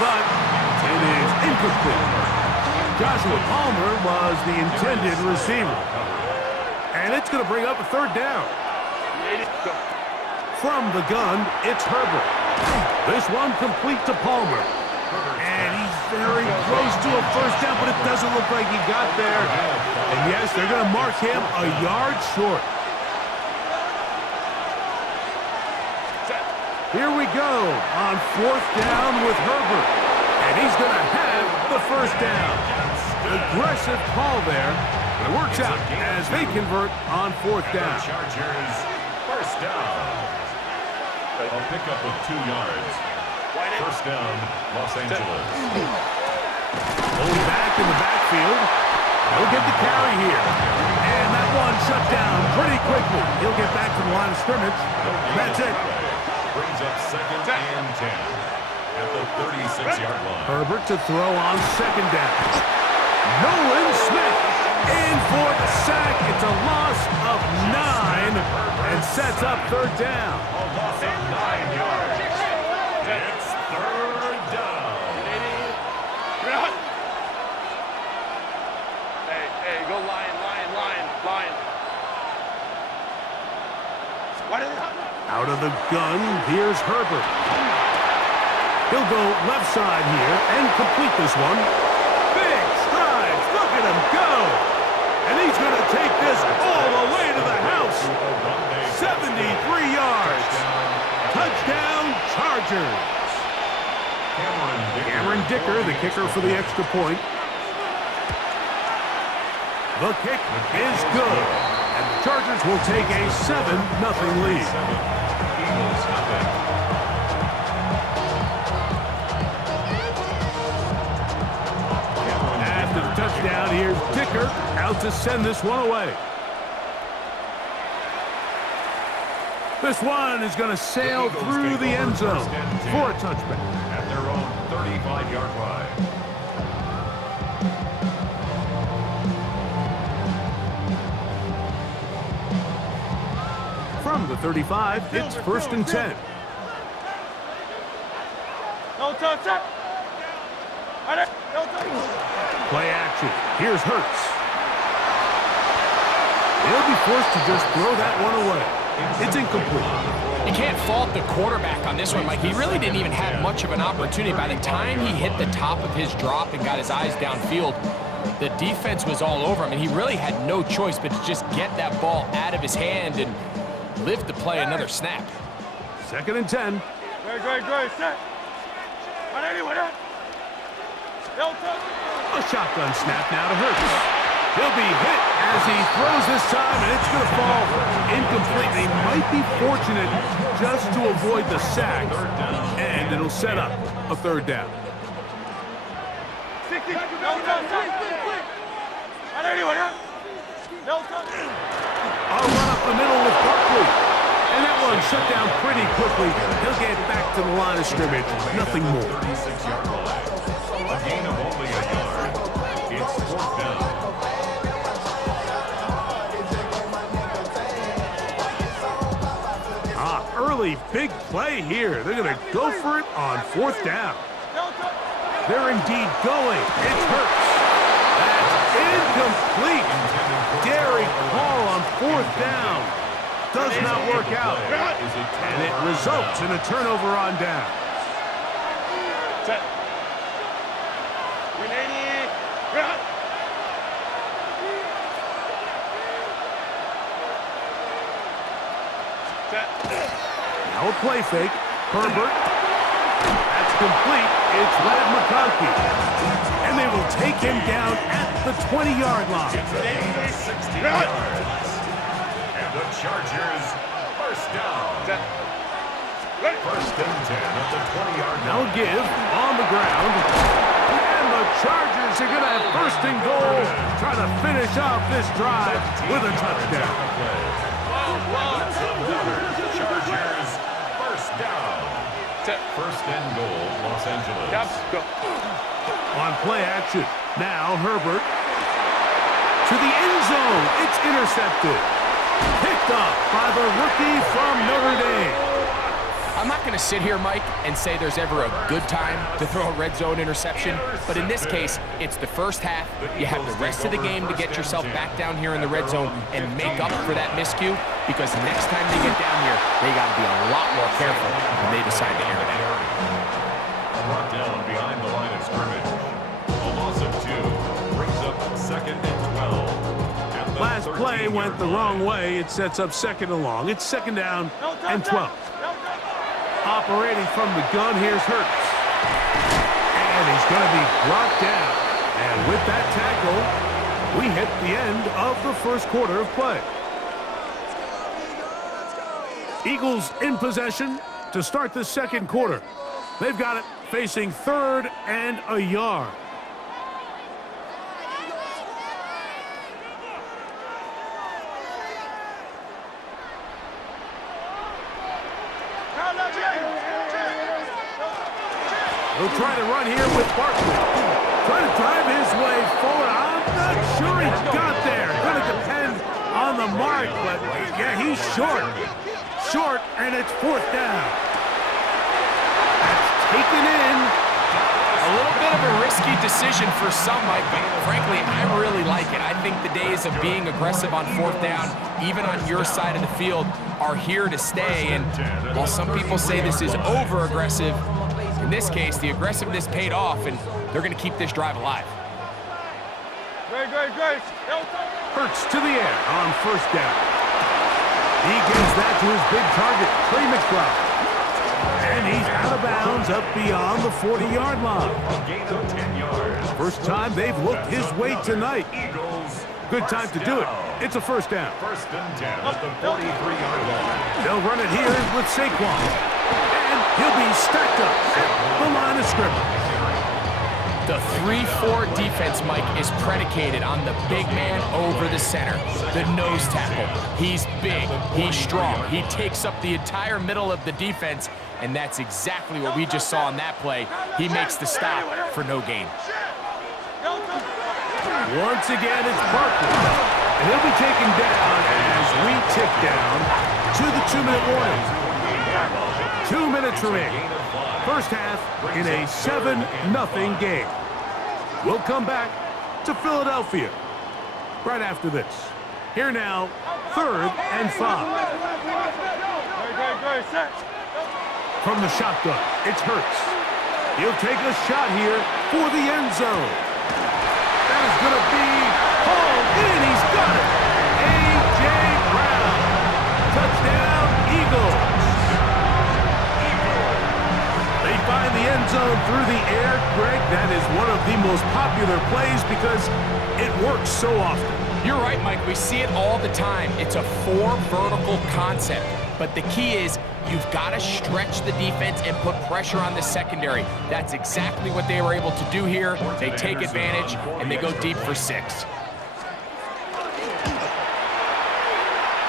but it is incomplete. Joshua Palmer was the intended receiver. And it's going to bring up a third down. From the gun, it's Herbert. This one complete to Palmer. And he's very close to a first down, but it doesn't look like he got there. And yes, they're going to mark him a yard short. Here we go on fourth down with Herbert. And he's going to have the first down. Aggressive call there, but it works out as they convert on fourth down. Chargers, first down. A pickup of 2 yards. First down, Los Angeles. Pulling back in the backfield. He'll get the carry here. And that one shut down pretty quickly. He'll get back to the line of scrimmage. That's it. Brings up second and 10 at the 36-yard line. Herbert to throw on second down. Nolan Smith in for the sack. It's a loss of 9 and sets up third down. A loss of 9 yards. It's third down. Hey, go Lion. Out of the gun, here's Herbert. He'll go left side here and complete this one. Big strides, look at him go! And he's going to take this all the way to the house. 73 yards. Touchdown, Chargers. Cameron Dicker, the kicker for the extra point. The kick is good. And the Chargers will take a 7-0 lead. Eagles nothing. After the touchdown, here's Dicker out to send this one away. This one is going to sail through the end zone for a touchback. At their own 35-yard line. From the 35, it's first and 10. Play action. Here's Hurts. He'll be forced to just throw that one away. It's incomplete. You can't fault the quarterback on this one, Mike. He really didn't even have much of an opportunity. By the time he hit the top of his drop and got his eyes downfield, the defense was all over him, and he really had no choice but to just get that ball out of his hand and live to play another snap. Second and 10. A shotgun snap now to Hurts. He'll be hit as he throws this time, and it's going to fall incomplete. They might be fortunate just to avoid the sack, and it'll set up a third down. I'll run up the middle with Barkley. And that one shut down pretty quickly. He'll get back to the line of scrimmage. Nothing more. 36-yard line. A gain of only a yard. It's fourth down. Early big play here. They're going to go for it on fourth down. They're indeed going. It's Hurts. That's incomplete. Derek Hall on fourth down. Does not work out. And it results in a turnover on down. Now a play fake. Herbert. That's complete. It's Ladd McConkey. And they will take him down at the 20-yard line. 60 yards. And the Chargers first down. First and 10 at the 20-yard line. Now give on the ground. And the Chargers are going to have first and goal, trying to finish off this drive with a touchdown. Chargers first down. First and goal, Los Angeles. On play action, now Herbert to the end zone. It's intercepted. Picked up by the rookie from Notre Dame. I'm not going to sit here, Mike, and say there's ever a good time to throw a red zone interception, but in this case, it's the first half. You have the rest of the game to get yourself back down here in the red zone and make up for that miscue, because next time they get down here, they got to be a lot more careful when they decide to air it out. Brought down behind the line of scrimmage. A loss of 2 brings up 2nd and 12. Last play went the wrong way. It sets up 2nd and long. It's 2nd down and 12. Operating from the gun, here's Hurts. And he's going to be brought down. And with that tackle, we hit the end of the first quarter of play. Eagles in possession to start the second quarter. They've got it facing 3rd and a yard. He'll try to run here with Barkley. Trying to drive his way forward. I'm not sure he got there. Going to depend on the mark, but yeah, he's short. Short, and it's 4th down. That's taken in. A little bit of a risky decision for some, Mike, but frankly, I really like it. I think the days of being aggressive on 4th down, even on your side of the field, are here to stay. And while some people say this is over-aggressive, in this case, the aggressiveness paid off, and they're going to keep this drive alive. Hurts to the air on 1st down. He gives that to his big target, Trey McBride. And he's out of bounds up beyond the 40-yard line. A gain of 10 yards. First time they've looked his way tonight. Eagles. Good time to do it. It's a 1st down. 1st and 10 at the 43-yard line. They'll run it here with Saquon. And he'll be stacked up at the line of scrimmage. The 3-4 defense, Mike, is predicated on the big man over the center, the nose tackle. He's big, he's strong, he takes up the entire middle of the defense, and that's exactly what we just saw on that play. He makes the stop for no gain. Once again, it's Barkley. And he'll be taken down as we tick down to the 2-minute warning. 2 minutes remaining. First half in a 7-0 game. We'll come back to Philadelphia right after this. Here now, 3rd and 5. From the shotgun, it's Hurts. He'll take a shot here for the end zone. That is going to be hauled in. He's got it. A.J. Brown. Touchdown, Eagles. They find the end zone through the air. Greg, that is one of the most popular plays because it works so often. You're right, Mike. We see it all the time. It's a 4 vertical concept. But the key is you've got to stretch the defense and put pressure on the secondary. That's exactly what they were able to do here. They take advantage, and they go deep for 6.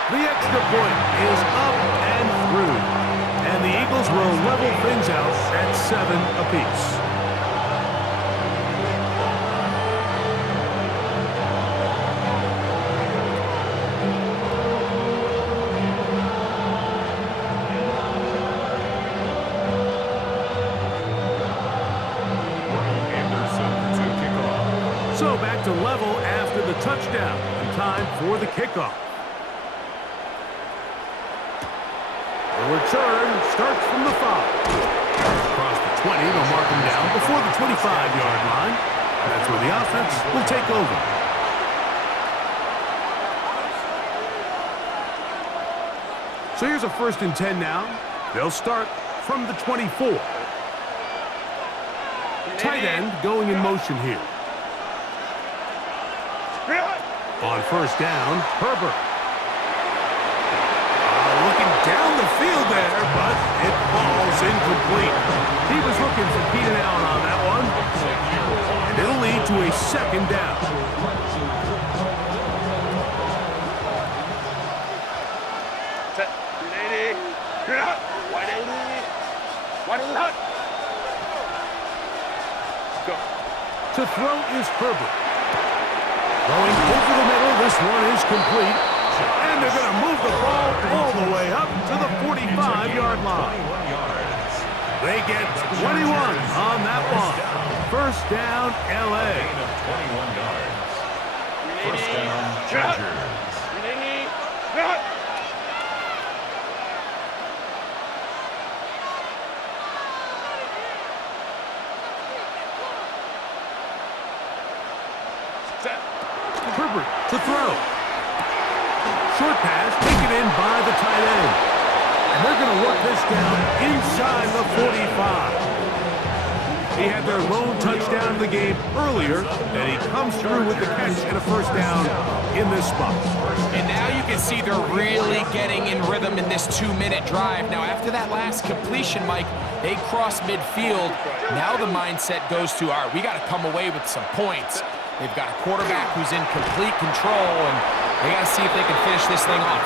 The extra point is up and through. And the Eagles will level things out at 7 apiece. So back to level after the touchdown. And time for the kickoff. The return starts from the 5. Across the 20, they'll mark him down before the 25-yard line. That's where the offense will take over. So here's a 1st and 10 now. They'll start from the 24. Tight end going in motion here. On 1st down, Herbert. Looking down the field there, but it falls incomplete. He was looking for Keenan Allen on that one. And it'll lead to a 2nd down. To throw is Herbert. Going over the middle, this one is complete. And they're going to move the ball all the way up to the 45-yard line. They get 21 on that one. First down, L.A. Gain of 21 yards. First down, Chargers. Herbert to throw. Short pass taken in by the tight end. And they're going to work this down inside the 45. He had their lone touchdown of the game earlier, and he comes through with the catch and a first down in this spot. And now you can see they're really getting in rhythm in this 2-minute drive. Now, after that last completion, Mike, they cross midfield. Now the mindset goes to, all right, we got to come away with some points. They've got a quarterback who's in complete control, and they got to see if they can finish this thing off.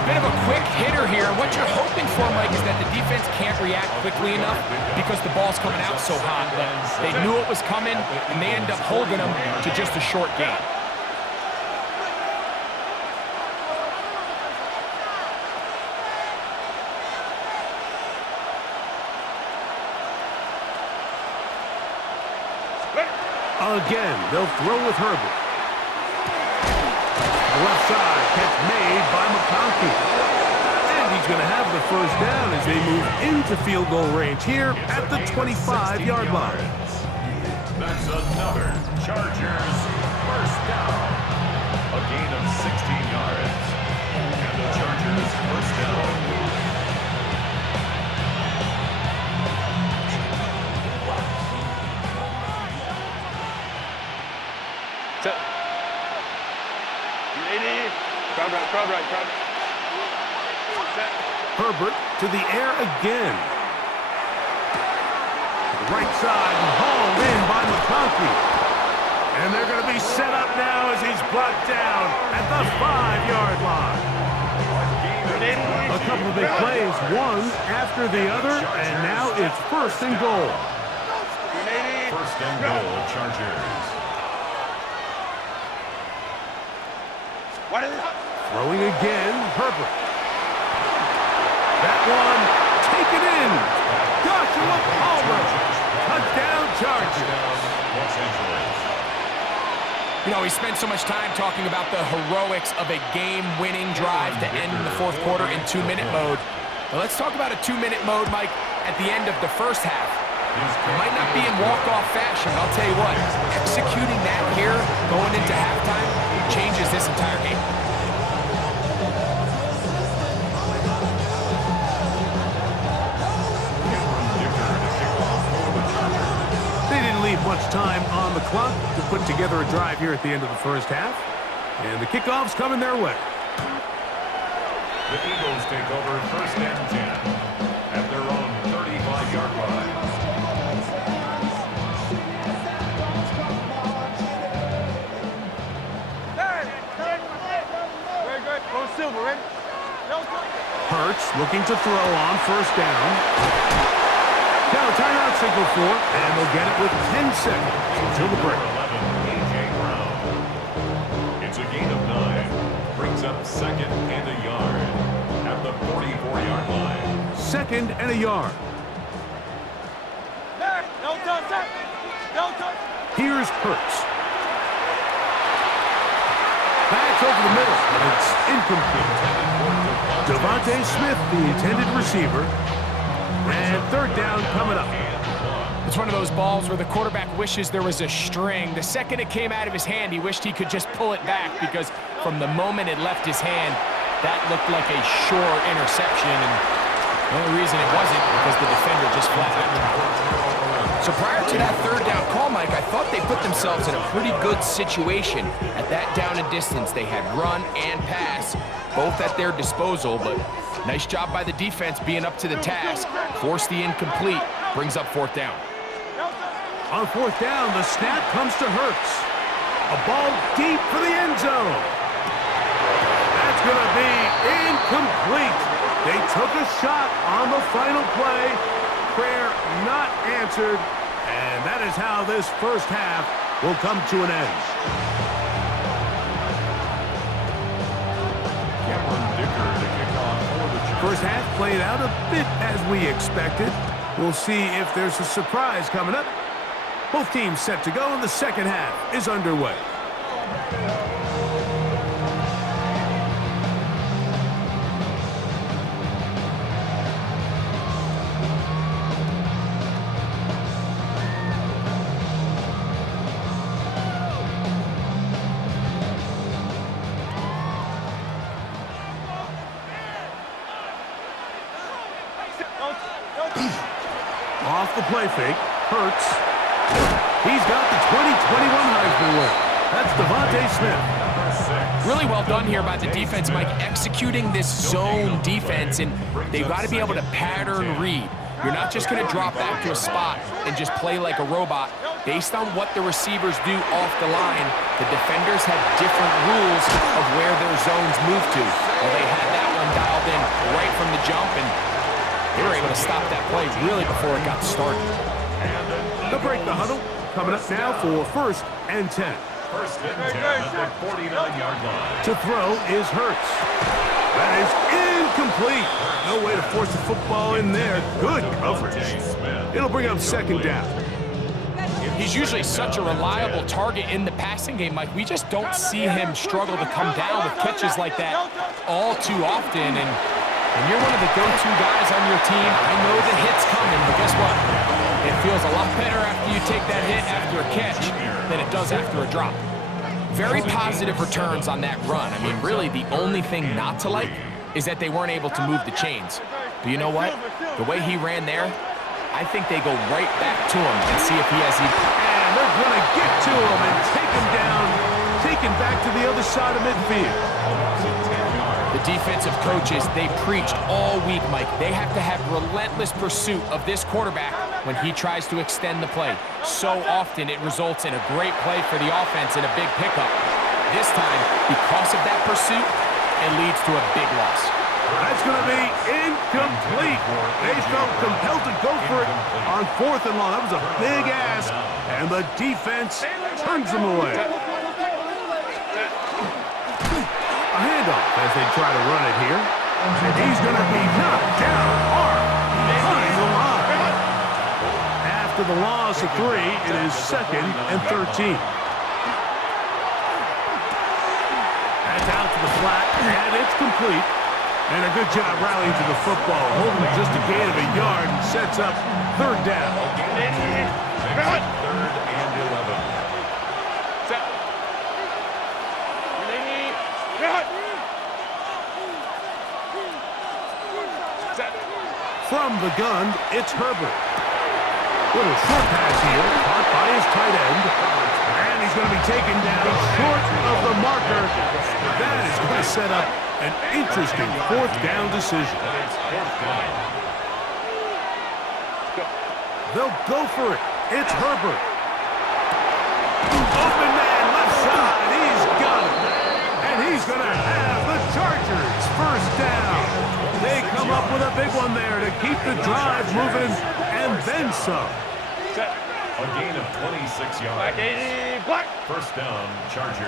A bit of a quick hitter here. What you're hoping for, Mike, is that the defense can't react quickly enough because the ball's coming out so hot. But they knew it was coming, and they end up holding them to just a short gain. Again, they'll throw with Herbert. The left side, catch made by McConkey. And he's going to have the first down as they move into field goal range here at the 25-yard line. That's another Chargers first down. A gain of 16 yards. And the Chargers first down. Crowd right. Herbert to the air again. Right side and hauled in by McConkey. And they're going to be set up now as he's brought down at the 5-yard line. A couple of big plays, one after the other, and now it's first and goal. First and goal, Chargers. Throwing again, Herbert. That one taken in. Joshua Palmer. Touchdown, Chargers. Los Angeles. You know, we spent so much time talking about the heroics of a game-winning drive to end the fourth quarter in 2-minute mode. Now let's talk about a 2-minute mode, Mike, at the end of the first half. It might not be in walk-off fashion, but I'll tell you what, executing that here, going into halftime, changes this entire game. They didn't leave much time on the clock to put together a drive here at the end of the first half. And the kickoff's coming their way. The Eagles take over first and 10 at their own 35-yard line. Hurts looking to throw on first down. Now timeout signal for, and they'll get it with 10 seconds until the break. 11, A.J. Brown. It's a gain of 9. Brings up second and a yard at the 44-yard line. Second and a yard. Here's Hurts. Back over the middle, but it's incomplete. Devontae Smith, the intended receiver. And third down coming up. It's one of those balls where the quarterback wishes there was a string. The second it came out of his hand, he wished he could just pull it back because from the moment it left his hand, that looked like a sure interception. And the only reason it wasn't because the defender just flat out. So prior to that third down call, Mike, I thought they put themselves in a pretty good situation. At that down and distance, they had run and pass, both at their disposal, but nice job by the defense being up to the task. Force the incomplete, brings up fourth down. On fourth down, the snap comes to Hurts. A ball deep for the end zone. That's going to be incomplete. They took a shot on the final play. Prayer not answered. And that is how this first half will come to an end. First half played out a bit as we expected. We'll see if there's a surprise coming up. Both teams set to go, and the second half is underway. Off the play fake, Hurts. He's got the 2021 Heisman win. That's Devontae Smith. Really well done here by the defense, Mike, executing this zone defense, and they've got to be able to pattern read. You're not just going to drop back to a spot and just play like a robot. Based on what the receivers do off the line, the defenders have different rules of where their zones move to. Well, they had that one dialed in right from the jump, and they were able to stop that play really before it got started. They'll break the huddle. Coming up now for 1st and 10. 1st and 10 at the 49-yard line. To throw is Hurts. That is incomplete. No way to force the football in there. Good coverage. It'll bring up 2nd down. He's usually such a reliable target in the passing game, Mike. We just don't see him struggle to come down with catches like that all too often. And you're one of the go-to guys on your team. I know the hit's coming, but guess what? It feels a lot better after you take that hit after a catch than it does after a drop. Very positive returns on that run. I mean, really, the only thing not to like is that they weren't able to move the chains. But you know what? The way he ran there, I think they go right back to him and see if he has even... And they're going to get to him and take him down, take him back to the other side of midfield. The defensive coaches, they preached all week, Mike. They have to have relentless pursuit of this quarterback when he tries to extend the play. So often it results in a great play for the offense and a big pickup. This time, because of that pursuit, it leads to a big loss. That's going to be incomplete. They felt compelled to go for it on 4th and long. That was a big ask, and the defense turns them away. A handoff as they try to run it here. And he's going to be knocked down hard behind the line. After the loss of 3, it is 2nd and 13. That's out to the flat, and it's complete. And a good job rallying to the football, holding just a gain of a yard and sets up 3rd down. 3rd and 11. From the gun, it's Herbert. Little short pass here, caught by his tight end. And he's going to be taken down short of the marker. That is going to set up an interesting 4th down decision. They'll go for it. It's Herbert. Open man, left side. He's got it. And he's going to have the Chargers 1st down. They come up with a big one there to keep the drive moving and then some. A gain of 26 yards. 1st down, Chargers.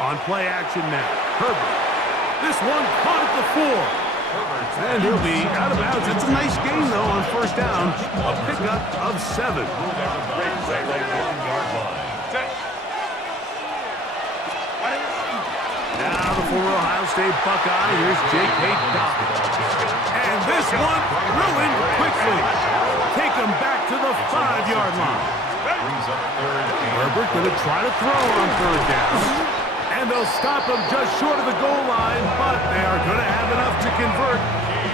On play action now, Herbert. This one caught at the 4. And he'll be out of bounds. It's a nice game, though, on 1st down. A pickup of 7. Now the former Ohio State Buckeye. Here's J.K. Dobbins. And this one ruined quickly. Take him back to the 5-yard line. Herbert going to try to throw on 3rd down. And they'll stop him just short of the goal line, but they are going to have enough to convert.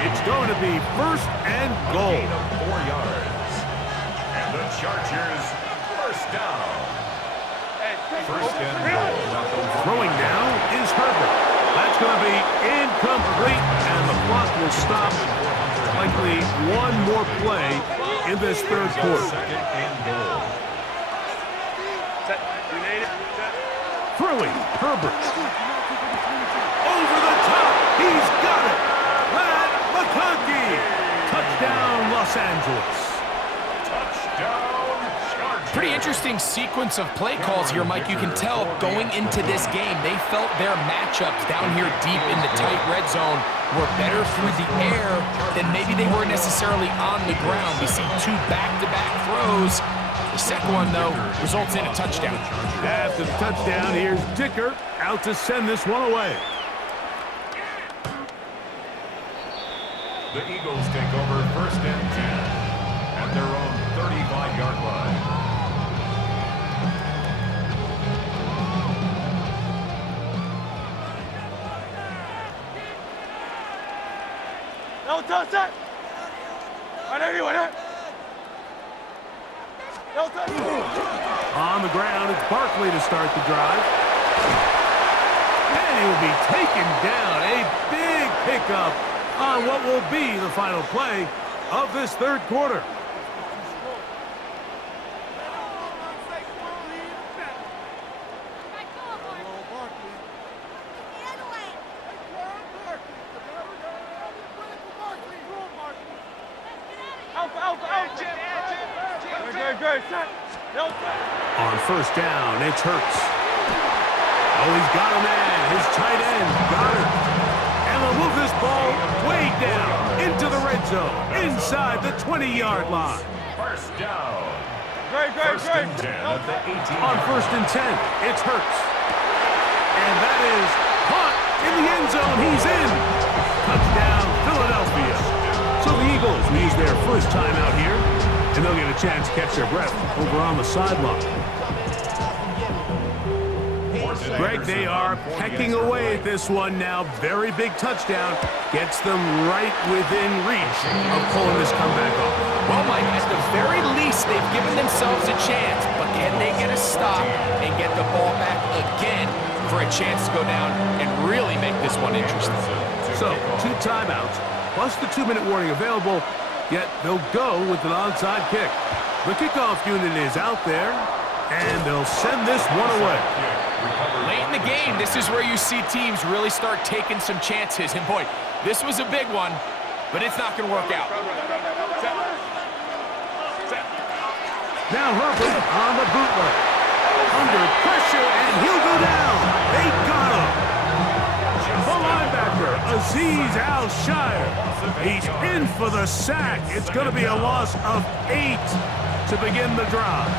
It's going to be 1st and goal. 4 yards. And the Chargers 1st down. 1st and goal. Throwing now is Herbert. That's going to be incomplete, and the clock will stop. Likely one more play in this 3rd quarter. 2nd and goal. Throwing, Herbert. Over the top, he's got it. Matt McConkey. Touchdown, Los Angeles. Touchdown, Chargers. interesting sequence of play calls here, Mike. You can tell going into this game, they felt their matchups down here deep in the tight red zone were better through the air than maybe they were necessarily on the ground. We see 2 back-to-back throws. The second one, though, results in a touchdown. After the touchdown, here's Dicker out to send this one away. The Eagles take over 1st and 10 at their own 35-yard line. On the ground, it's Barkley to start the drive. And he will be taken down. A big pickup on what will be the final play of this 3rd quarter. On 1st down, it's Hurts. Oh, he's got a man. His tight end got it. And they'll move this ball way down into the red zone, inside the 20-yard line. 1st down. 1st and 10 at the 18. On 1st and 10, it's Hurts. And that is caught in the end zone. He's in. Touchdown, Philadelphia. So the Eagles use their first time out here, and they'll get a chance to catch their breath over on the sideline. Greg, they are pecking away at this one now. Very big touchdown. Gets them right within reach of pulling this comeback off. Well, Mike, at the very least, they've given themselves a chance, but can they get a stop and get the ball back again for a chance to go down and really make this one interesting? So, 2 timeouts, plus the 2-minute warning available, yet they'll go with an onside kick. The kickoff unit is out there, and they'll send this one away. Late in the game, this is where you see teams really start taking some chances. And boy, this was a big one, but it's not going to work out. Now Herbert on the bootleg. Under pressure, and he'll go down. They got him. The linebacker, Azeez Al-Shire. He's in for the sack. It's going to be a loss of 8 to begin the drive.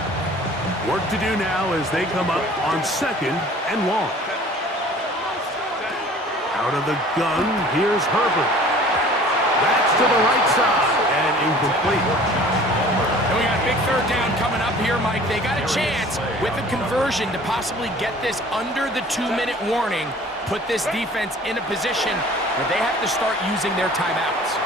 Work to do now as they come up on 2nd and long. Out of the gun, here's Herbert. That's to the right side and incomplete. And we got a big 3rd down coming up here, Mike. They got a chance with a conversion to possibly get this under the 2-minute warning, put this defense in a position where they have to start using their timeouts.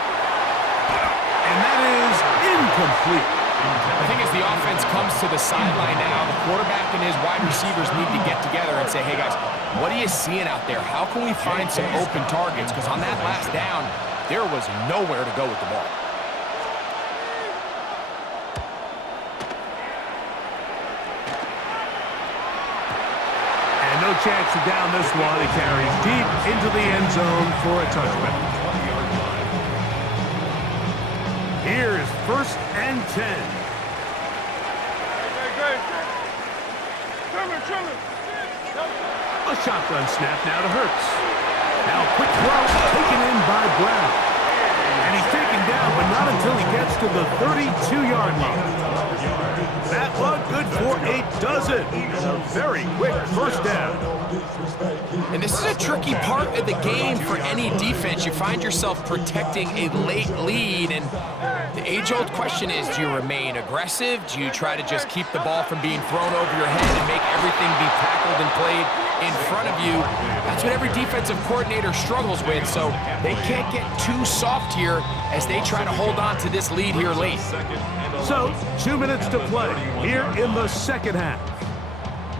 And that is incomplete. I think as the offense comes to the sideline now, the quarterback and his wide receivers need to get together and say, hey, guys, what are you seeing out there? How can we find some open targets? Because on that last down, there was nowhere to go with the ball. And no chance to down this one. It carries deep into the end zone for a touchback. Here's 1st and 10. A shotgun snap now to Hurts. Now quick throw taken in by Brown. And he's taken down, but not until he gets to the 32-yard line. That one good for a dozen. Very quick 1st down. And this is a tricky part of the game for any defense. You find yourself protecting a late lead, and the age-old question is, do you remain aggressive? Do you try to just keep the ball from being thrown over your head and make everything be tackled and played in front of you? That's what every defensive coordinator struggles with, so they can't get too soft here as they try to hold on to this lead here late. So, 2 minutes to play here in the 2nd half.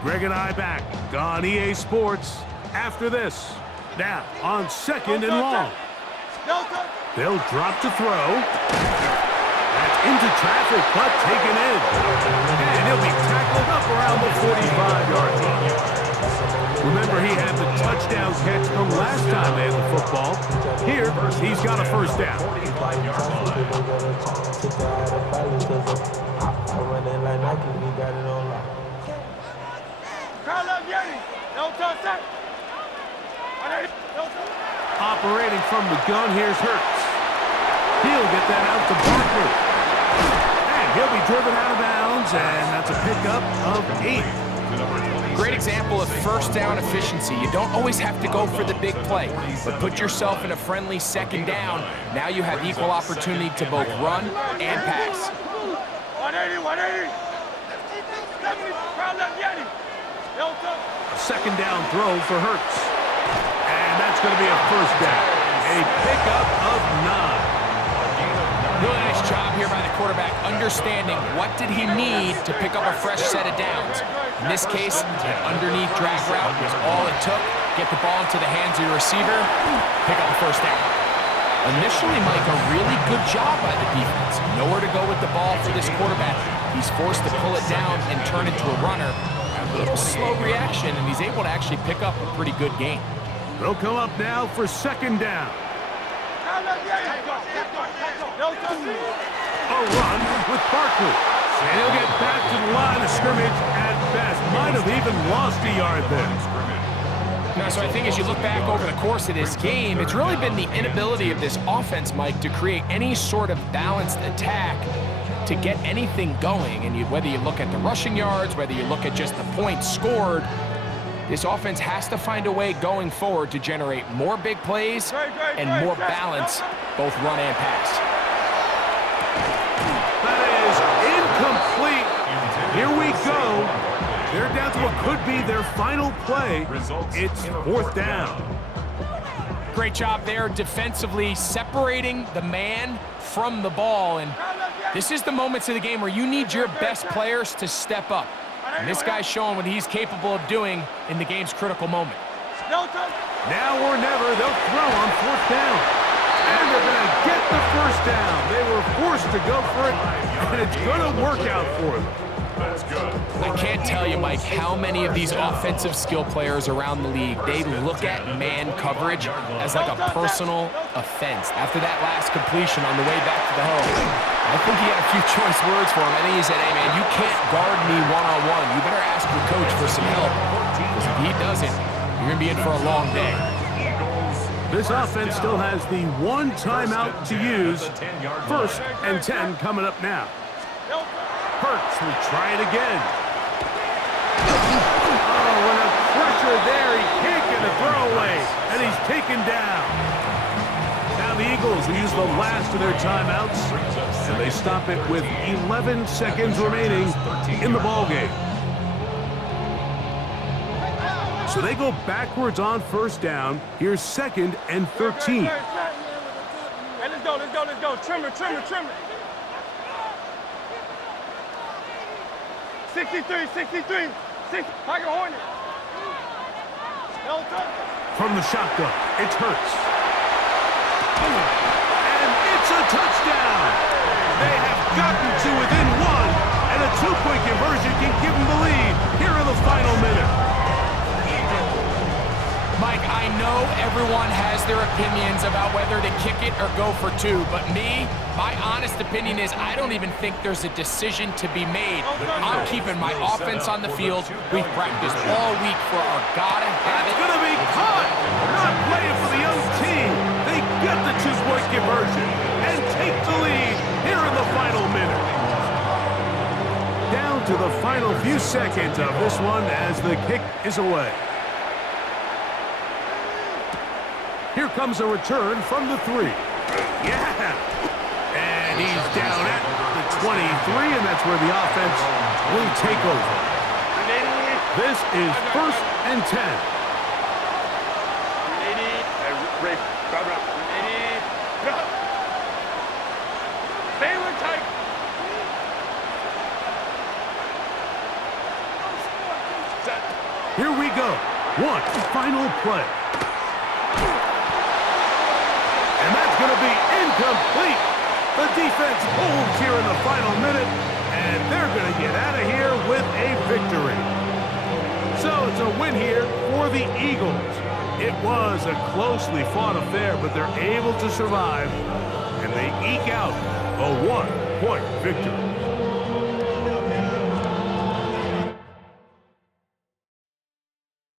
Greg and I back on EA Sports after this. Now, on 2nd and long. They'll drop to throw. That's into traffic, but taken in. And he'll be tackled up around the 45-yard line. Remember, he had the touchdown catch the last time they had the football. Here, he's got a 1st down. I run that like Nike, we got it on lock. Operating from the gun, here's Hurts. He'll get that out to Barkley. And he'll be driven out of bounds, and that's a pickup of 8. Great example of first down efficiency. You don't always have to go for the big play, but put yourself in a friendly second down. Now you have equal opportunity to both run and pass. 180, 180. A second down throw for Hurts. And that's going to be a first down. A pickup of 9. Really nice job here by the quarterback, understanding what did he need to pick up a fresh set of downs. In this case, an underneath drag route was all it took. Get the ball into the hands of your receiver, pick up the first down. Initially, Mike, a really good job by the defense. Nowhere to go with the ball for this quarterback. He's forced to pull it down and turn into a runner. A little slow reaction, and he's able to actually pick up a pretty good gain. They'll come up now for second down. A run with Barkley. And he'll get back to the line of scrimmage at best. Might have even lost a yard there. Now, so I think as you look back over the course of this game, it's really been the inability of this offense, Mike, to create any sort of balanced attack to get anything going. And whether you look at the rushing yards, whether you look at just the points scored, this offense has to find a way going forward to generate more big plays and more balance, both run and pass. That is incomplete. Here we go. They're down to what could be their final play. It's fourth down. Great job there defensively, separating the man from the ball. And this is the moments of the game where you need your best players to step up. And this guy's showing what he's capable of doing in the game's critical moment. Now or never, they'll throw on fourth down. And they're going to get the first down. They were forced to go for it, and it's going to work out for them. That's good. I can't tell you, Mike, how many of these offensive skill players around the league, they look at man coverage as like a personal offense. After that last completion on the way back to the home, I think he had a few choice words for him. I think he said, hey, man, you can't guard me one-on-one. You better ask your coach for some help, because if he doesn't, you're going to be in for a long day. This offense still has the one timeout to use. First and 10 coming up now. Hurts will try it again. Oh, and a pressure there. He can't get a throwaway, and he's taken down. Now the Eagles will use the last of their timeouts, and they stop it with 11 seconds remaining in the ballgame. So they go backwards on first down. Here's second and 13. Hey, let's go, let's go, let's go. Trimmer, trimmer, trimmer. 63, 63, 6, Tiger Hornet. From the shotgun, it's Hurts. And it's a touchdown. They have gotten to within one, and a two-point conversion can give them the lead here in the final minute. Mike, I know everyone has their opinions about whether to kick it or go for two, but my honest opinion is I don't even think there's a decision to be made. I'm keeping my offense on the field. We've practiced all week for our gotta-have-it. It's going to be caught. Not playing for the young team. They get the two-point conversion and take the lead here in the final minute. Down to the final few seconds of this one as the kick is away. Here comes a return from the 3. Yeah! And he's down at the 23, and that's where the offense will take over. This is first and 10. Here we go. One final play. And that's going to be incomplete. The defense holds here in the final minute, and they're going to get out of here with a victory. So it's a win here for the Eagles. It was a closely fought affair, but they're able to survive, and they eke out a one-point victory.